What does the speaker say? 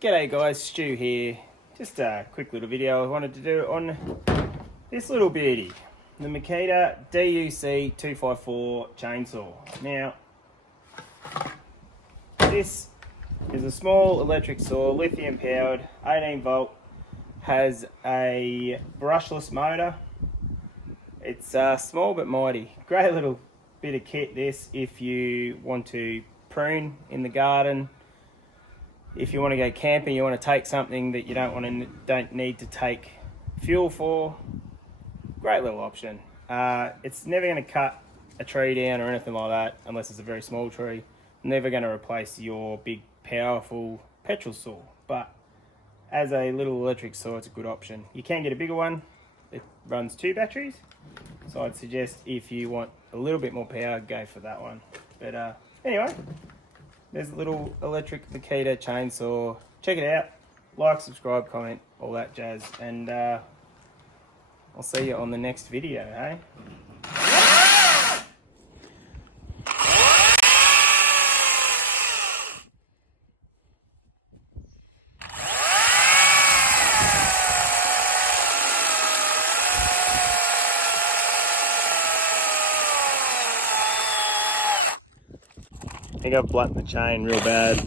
G'day guys, Stu here. Just a quick little video I wanted to do on this little beauty, the Makita DUC 254 chainsaw. Now, this is a small electric saw, lithium powered, 18 volt, has a brushless motor. It's small but mighty. Great little bit of kit this if you want to prune in the garden. If you want to go camping, you want to take something that you don't need to take fuel for. Great little option. It's never going to cut a tree down or anything like that unless it's a very small tree. Never going to replace your big powerful petrol saw, but as a little electric saw, it's a good option. You can get a bigger one. It runs 2 batteries, so I'd suggest if you want a little bit more power, go for that one. But anyway, there's a little electric Makita chainsaw. Check it out. Like, subscribe, comment, all that jazz. And I'll see you on the next video, hey? I think I've blunted the chain real bad.